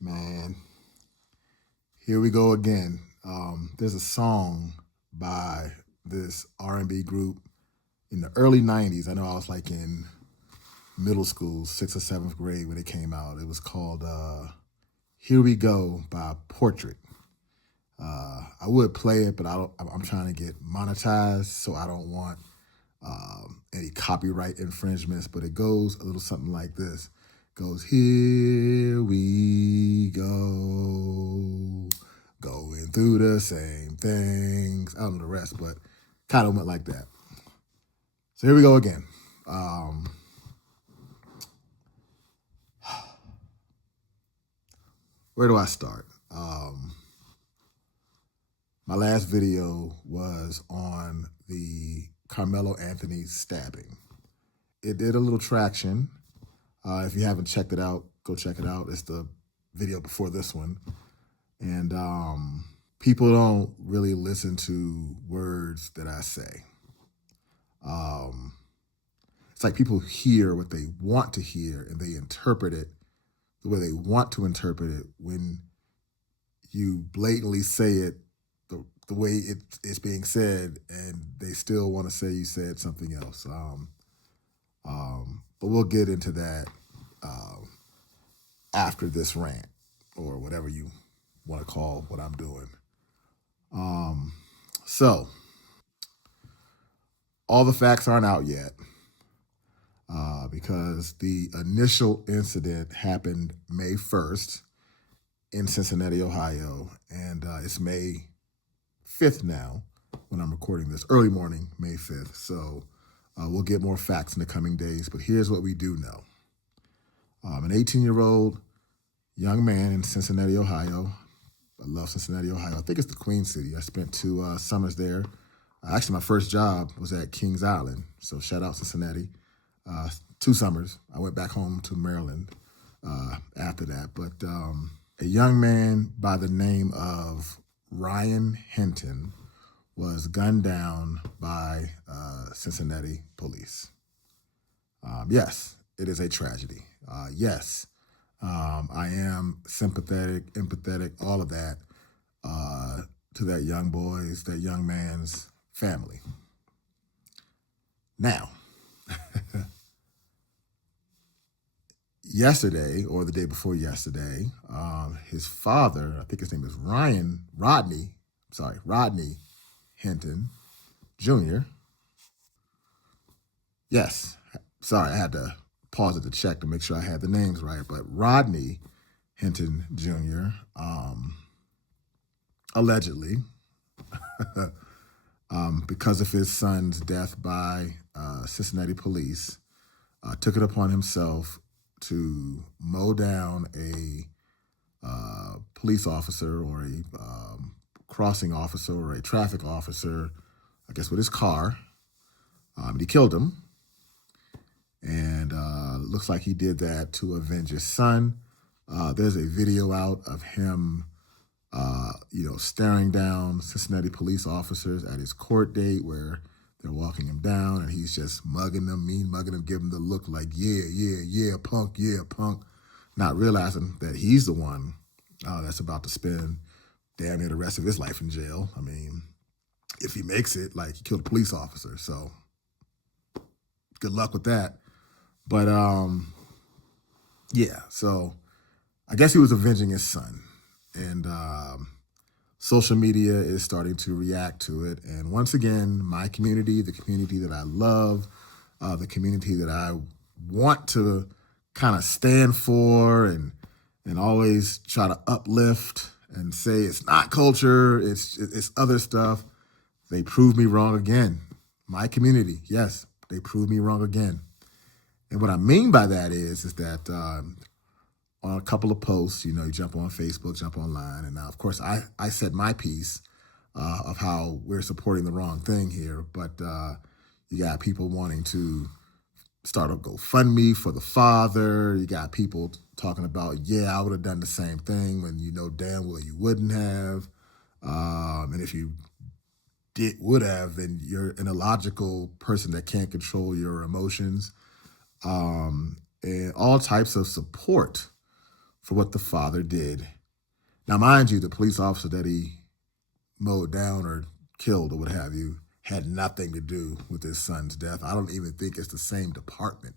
Man, here we go again. There's a song by this R&B group in the early 90s. I know I was like in middle school, 6th or 7th grade when it came out. It was called Here We Go by Portrait. I would play it, but I'm trying to get monetized, so I don't want any copyright infringements, but it goes a little something like this. It goes, here we go, going through the same things. I don't know the rest, but kind of went like that. So here we go again. Where do I start? My last video was on the Carmelo Anthony stabbing. It did a little traction. If you haven't checked it out, go check it out. It's the video before this one. And people don't really listen to words that I say. It's like people hear what they want to hear and they interpret it the way they want to interpret it when you blatantly say it the way it's being said, and they still want to say you said something else. But we'll get into that after this rant, or whatever you want to call what I'm doing. So, all the facts aren't out yet because the initial incident happened May 1st in Cincinnati, Ohio, and it's May 5th now when I'm recording this, early morning, May 5th. So we'll get more facts in the coming days, but here's what we do know. An 18-year-old young man in Cincinnati, Ohio. I love Cincinnati, Ohio. I think it's the Queen City. I spent 2 summers there. Actually, my first job was at Kings Island, so shout out Cincinnati. 2 summers. I went back home to Maryland after that. But a young man by the name of Ryan Hinton was gunned down by Cincinnati police. Yes, it is a tragedy. Yes, I am sympathetic, empathetic, all of that to that young man's family. Now, yesterday, or the day before yesterday, his father, I think his name is Rodney Hinton Jr. Yes, sorry, I had to pause it to check to make sure I had the names right, but Rodney Hinton Jr., allegedly, because of his son's death by Cincinnati police, took it upon himself to mow down a police officer or a crossing officer or a traffic officer, I guess with his car. He killed him. And it looks like he did that to avenge his son. There's a video out of him, staring down Cincinnati police officers at his court date where they're walking him down, and he's just mugging them, giving them the look like, yeah, punk, not realizing that he's the one that's about to spend damn near the rest of his life in jail. I mean, if he makes it, like, he killed a police officer, so good luck with that. But, yeah, so I guess he was avenging his son. And social media is starting to react to it. And once again, my community, the community that I love, the community that I want to kind of stand for and always try to uplift and say it's not culture, it's other stuff, they prove me wrong again. My community, yes, they prove me wrong again. And what I mean by that is that on a couple of posts, you jump on Facebook, jump online, and now, of course, I said my piece of how we're supporting the wrong thing here, but you got people wanting to start a GoFundMe for the father. You got people talking about, yeah, I would have done the same thing when you know damn well you wouldn't have. And if you would have, then you're an illogical person that can't control your emotions. And all types of support for what the father did. Now, mind you, the police officer that he mowed down or killed or what have you had nothing to do with his son's death. I don't even think it's the same department.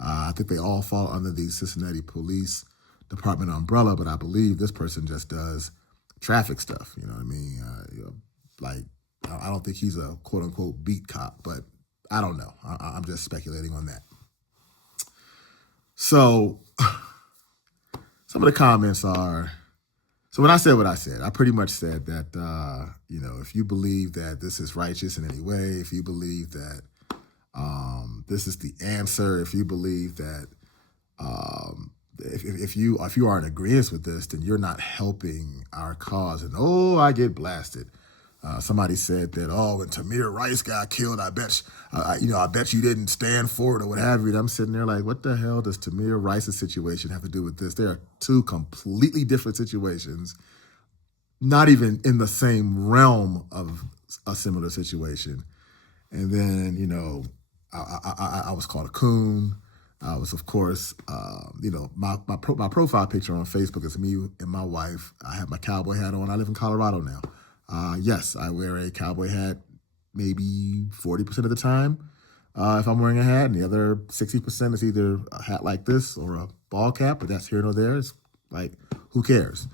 I think they all fall under the Cincinnati Police Department umbrella, but I believe this person just does traffic stuff. You know what I mean? Like, I don't think he's a quote unquote beat cop, but I don't know. I'm just speculating on that. So some of the comments are, so when I said what I said, I pretty much said that, if you believe that this is righteous in any way, if you believe that this is the answer, if you believe that if you are in agreement with this, then you're not helping our cause. And I get blasted. Somebody said that, when Tamir Rice got killed, I bet you didn't stand for it or what have you. And I'm sitting there like, what the hell does Tamir Rice's situation have to do with this? There are two completely different situations, not even in the same realm of a similar situation. And then, I was called a coon. I was, of course, my profile picture on Facebook is me and my wife. I have my cowboy hat on. I live in Colorado now. Yes, I wear a cowboy hat maybe 40% of the time if I'm wearing a hat, and the other 60% is either a hat like this or a ball cap, but that's here nor there. It's like, who cares?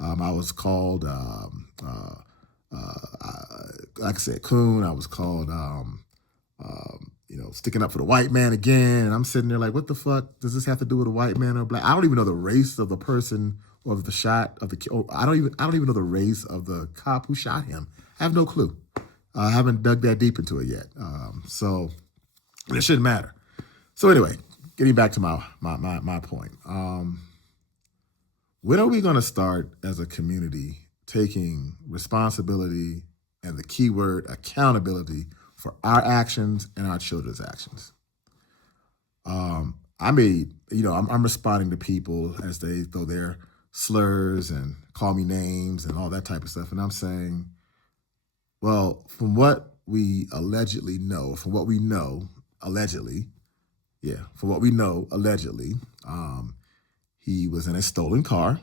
I was called, like I said, coon. I was called, sticking up for the white man again. And I'm sitting there like, what the fuck does this have to do with a white man or black? I don't even know the race of the person or of the shot of the. I don't even know the race of the cop who shot him. I have no clue. I haven't dug that deep into it yet. So it shouldn't matter. So anyway, getting back to my point. When are we going to start as a community taking responsibility and the key word accountability for our actions and our children's actions? I'm responding to people as they throw their slurs and call me names and all that type of stuff. And I'm saying, well, from what we allegedly know, allegedly, he was in a stolen car.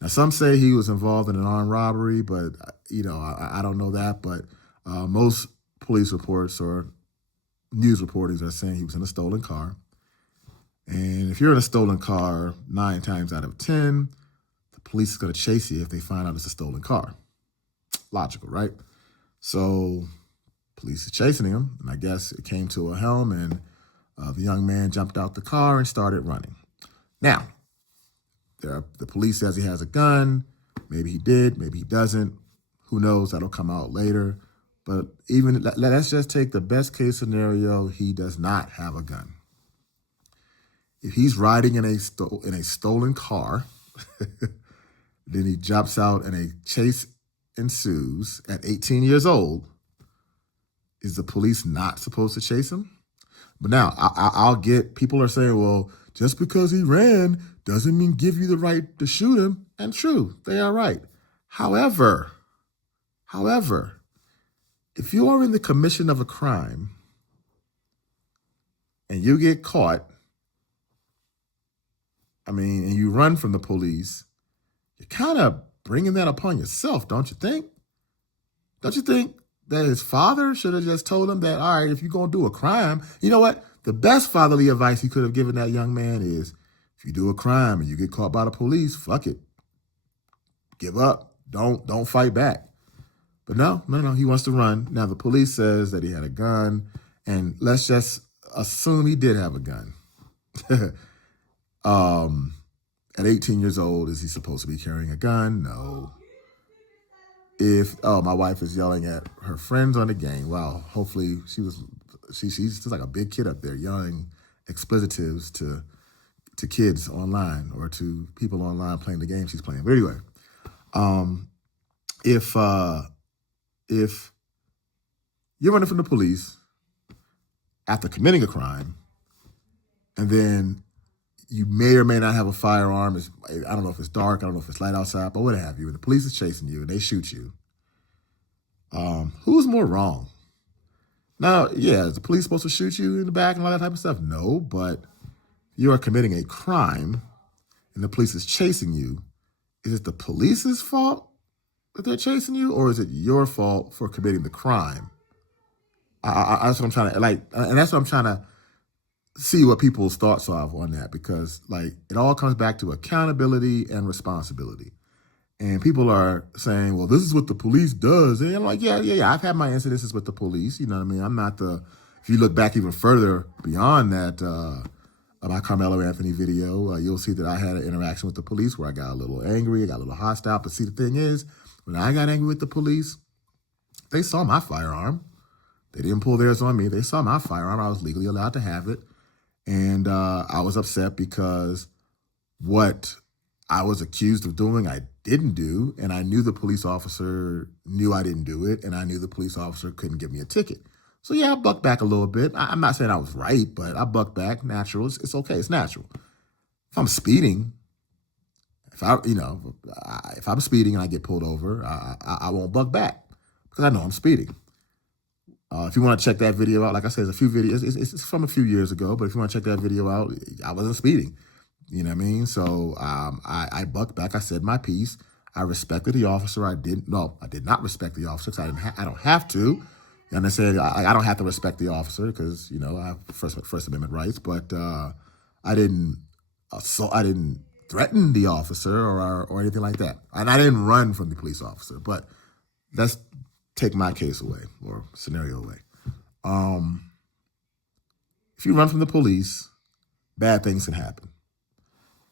Now, some say he was involved in an armed robbery, but, I don't know that. But most police reports or news reporters are saying he was in a stolen car. And if you're in a stolen car, 9 times out of 10, the police is going to chase you if they find out it's a stolen car. Logical, right? So police are chasing him, and I guess it came to a helm, and the young man jumped out the car and started running. Now, the police says he has a gun. Maybe he did, maybe he doesn't. Who knows? That'll come out later. But even let's just take the best case scenario. He does not have a gun. If he's riding in a stolen car, then he jumps out and a chase ensues at 18 years old. Is the police not supposed to chase him? But now I'll get, people are saying, well, just because he ran doesn't mean give you the right to shoot him. And true, they are right. However, if you are in the commission of a crime and you get caught, and you run from the police, you're kind of bringing that upon yourself, don't you think? Don't you think that his father should have just told him that, all right, if you're going to do a crime, you know what? The best fatherly advice he could have given that young man is, if you do a crime and you get caught by the police, fuck it. Give up. Don't fight back. But no, he wants to run. Now, the police says that he had a gun, and let's just assume he did have a gun. At 18 years old, is he supposed to be carrying a gun? No. My wife is yelling at her friends on the game. Wow, hopefully she's just like a big kid up there yelling explicitives to kids online or to people online playing the game she's playing. But anyway, if you're running from the police after committing a crime, and then you may or may not have a firearm. I don't know if it's dark. I don't know if it's light outside, but what have you. And the police is chasing you and they shoot you. Who's more wrong? Now, yeah, is the police supposed to shoot you in the back and all that type of stuff? No, but you are committing a crime. and the police is chasing you, is it the police's fault that they're chasing you, or is it your fault for committing the crime? That's what I'm trying to and that's what I'm trying to see what people's thoughts are on that, because it all comes back to accountability and responsibility. And people are saying, well, this is what the police does. And I'm like, yeah. I've had my incidences with the police. You know what I mean? I'm not if you look back even further beyond that, my Carmelo Anthony video, you'll see that I had an interaction with the police where I got a little angry, I got a little hostile. But see, the thing is, when I got angry with the police, they saw my firearm. They didn't pull theirs on me. They saw my firearm. I was legally allowed to have it. And I was upset because what I was accused of doing, I didn't do. And I knew the police officer knew I didn't do it. And I knew the police officer couldn't give me a ticket. So yeah, I bucked back a little bit. I'm not saying I was right, but I bucked back. Natural. It's okay. It's natural. If I'm speeding, if I'm speeding and I get pulled over, I won't buck back because I know I'm speeding. If you want to check that video out, like I said, there's a few videos. It's from a few years ago, but if you want to check that video out, I wasn't speeding. You know what I mean? So I bucked back. I said my piece. I respected the officer. I did not respect the officer because I don't have to. And I said I don't have to respect the officer because I have First Amendment rights. But I didn't threaten the officer or anything like that. And I didn't run from the police officer. But let's take my case away or scenario away. If you run from the police, bad things can happen.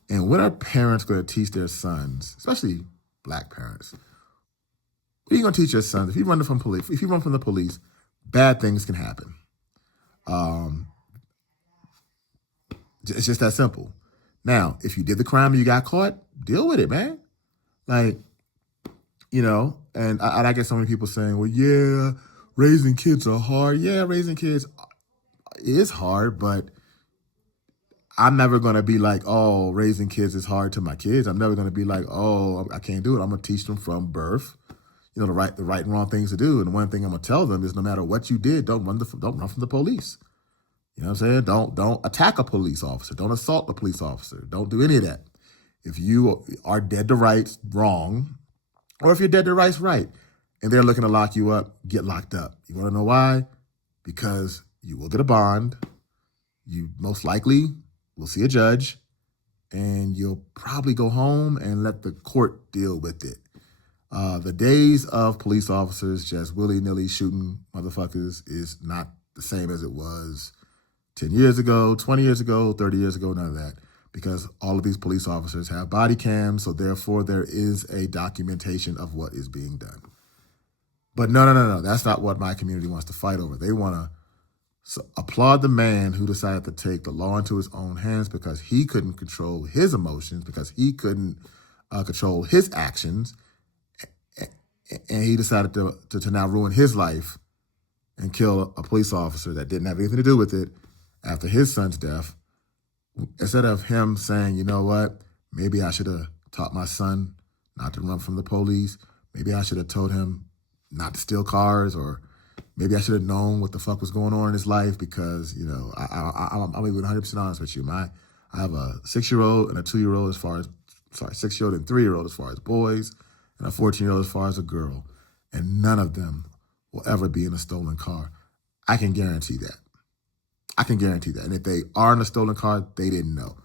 And when are parents going to teach their sons, especially black parents, what are you going to teach your sons? If you run from the police, bad things can happen. It's just that simple. Now, if you did the crime and you got caught, deal with it, man. And I get so many people saying, well, yeah, raising kids are hard. Yeah, raising kids is hard, but I'm never going to be like, oh, raising kids is hard to my kids. I'm never going to be like, oh, I can't do it. I'm going to teach them from birth, the right and wrong things to do. And one thing I'm going to tell them is no matter what you did, don't run from the police. You know what I'm saying? Don't attack a police officer. Don't assault a police officer. Don't do any of that. If you are dead to rights, wrong, or if you're dead to rights, right, and they're looking to lock you up, get locked up. You want to know why? Because you will get a bond. You most likely will see a judge, and you'll probably go home and let the court deal with it. The days of police officers just willy-nilly shooting motherfuckers is not the same as it was 10 years ago, 20 years ago, 30 years ago, none of that. Because all of these police officers have body cams, so therefore there is a documentation of what is being done. But no. That's not what my community wants to fight over. They want to applaud the man who decided to take the law into his own hands because he couldn't control his emotions, because he couldn't control his actions, and he decided to now ruin his life and kill a police officer that didn't have anything to do with it after his son's death. Instead of him saying, you know what, maybe I should have taught my son not to run from the police. Maybe I should have told him not to steal cars, or maybe I should have known what the fuck was going on in his life because, I'm even 100% honest with you. I have a 6-year-old and a 2-year-old 6-year-old and 3-year-old as far as boys, and a 14-year-old as far as a girl. And none of them will ever be in a stolen car. I can guarantee that. And if they are in a stolen car, they didn't know.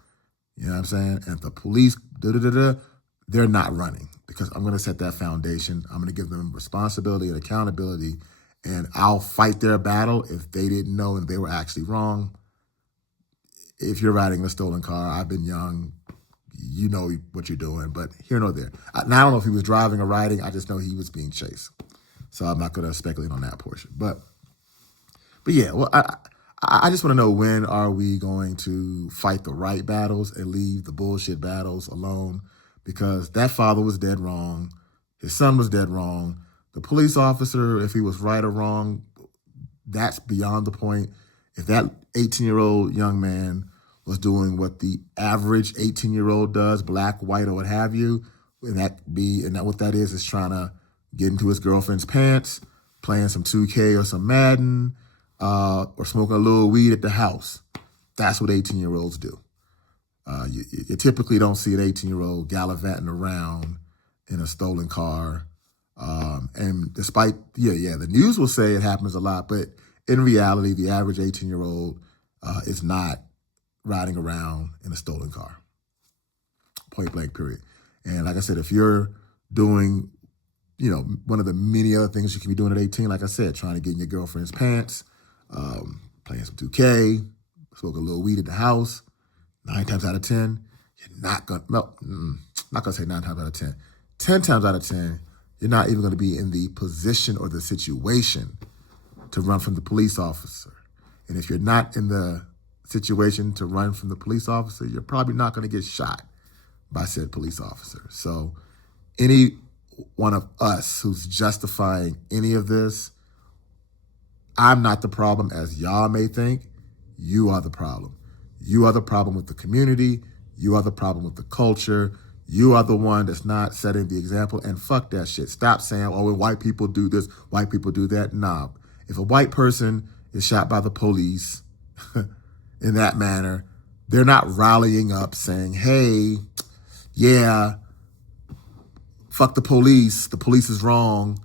You know what I'm saying? And if the police, they're not running because I'm going to set that foundation. I'm going to give them responsibility and accountability, and I'll fight their battle if they didn't know and they were actually wrong. If you're riding a stolen car, I've been young, you know what you're doing, but here nor there. Now, I don't know if he was driving or riding. I just know he was being chased. So I'm not going to speculate on that portion. But yeah, well, I just want to know, when are we going to fight the right battles and leave the bullshit battles alone? Because that father was dead wrong. His son was dead wrong. The police officer, if he was right or wrong, that's beyond the point. If that 18-year-old young man was doing what the average 18-year-old does, black, white, or what have you, and what that is trying to get into his girlfriend's pants, playing some 2K or some Madden, or smoking a little weed at the house. That's what 18-year-olds do. You typically don't see an 18-year-old gallivanting around in a stolen car. And despite, the news will say it happens a lot, but in reality, the average 18-year-old is not riding around in a stolen car. Point blank, period. And like I said, if you're doing, one of the many other things you can be doing at 18, like I said, trying to get in your girlfriend's pants, playing some 2K, smoking a little weed at the house, 9 times out of 10, you're not going to, not going to say 9 times out of 10. 10 times out of 10, you're not even going to be in the position or the situation to run from the police officer. And if you're not in the situation to run from the police officer, you're probably not going to get shot by said police officer. So any one of us who's justifying any of this, I'm not the problem as y'all may think. You are the problem. You are the problem with the community. You are the problem with the culture. You are the one that's not setting the example. And fuck that shit. Stop saying, oh, when white people do this, white people do that. Nah. If a white person is shot by the police in that manner, they're not rallying up saying, hey, yeah, fuck the police is wrong.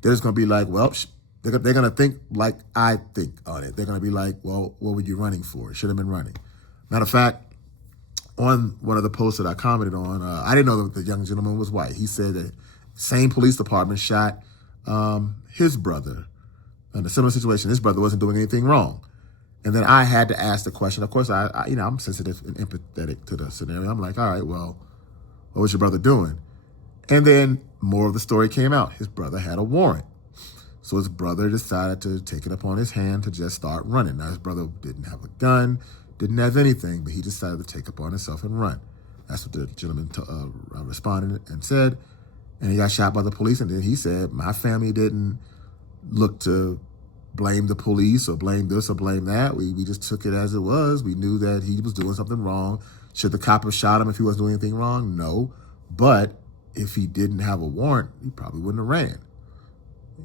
They're just going to be like, well, they're going to think like I think on it. They're going to be like, well, what were you running for? Should have been running. Matter of fact, on one of the posts that I commented on, I didn't know that the young gentleman was white. He said that same police department shot his brother in a similar situation. His brother wasn't doing anything wrong. And then I had to ask the question. Of course, I'm sensitive and empathetic to the scenario. I'm like, all right, well, what was your brother doing? And then more of the story came out. His brother had a warrant. So his brother decided to take it upon his hand to just start running. Now, his brother didn't have a gun, didn't have anything, but he decided to take upon himself and run. That's what the gentleman responded and said. And he got shot by the police. And then he said, my family didn't look to blame the police or blame this or blame that. We just took it as it was. We knew that he was doing something wrong. Should the cop have shot him if he wasn't doing anything wrong? No. But if he didn't have a warrant, he probably wouldn't have ran.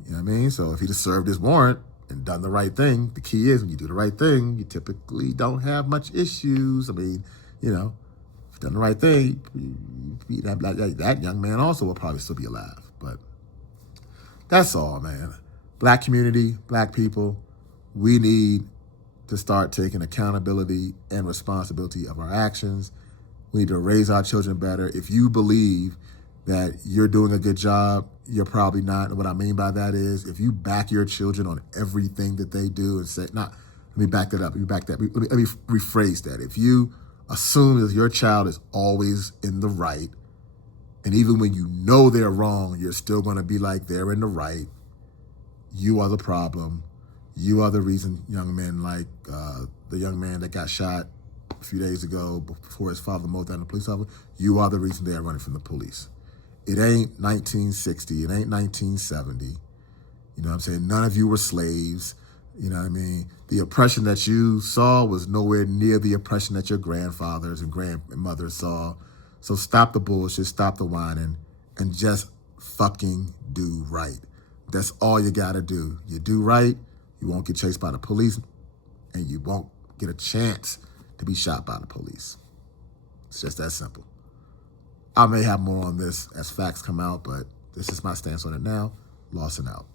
You know what I mean? So if he just served his warrant and done the right thing, the key is when you do the right thing, you typically don't have much issues. I mean, if you've done the right thing, that young man also will probably still be alive. But that's all, man. Black community, black people, we need to start taking accountability and responsibility of our actions. We need to raise our children better. If you believe that you're doing a good job, you're probably not. And what I mean by that is if you back your children on everything that they do and say, let me back that up. Let me rephrase that. If you assume that your child is always in the right, and even when you know they're wrong, you're still going to be like they're in the right, you are the problem. You are the reason young men like the young man that got shot a few days ago before his father mowed down the police officer, you are the reason they are running from the police. It ain't 1960. It ain't 1970. You know what I'm saying? None of you were slaves. You know what I mean? The oppression that you saw was nowhere near the oppression that your grandfathers and grandmothers saw. So stop the bullshit, stop the whining, and just fucking do right. That's all you gotta do. You do right, you won't get chased by the police, and you won't get a chance to be shot by the police. It's just that simple. I may have more on this as facts come out, but this is my stance on it now. Lawson out.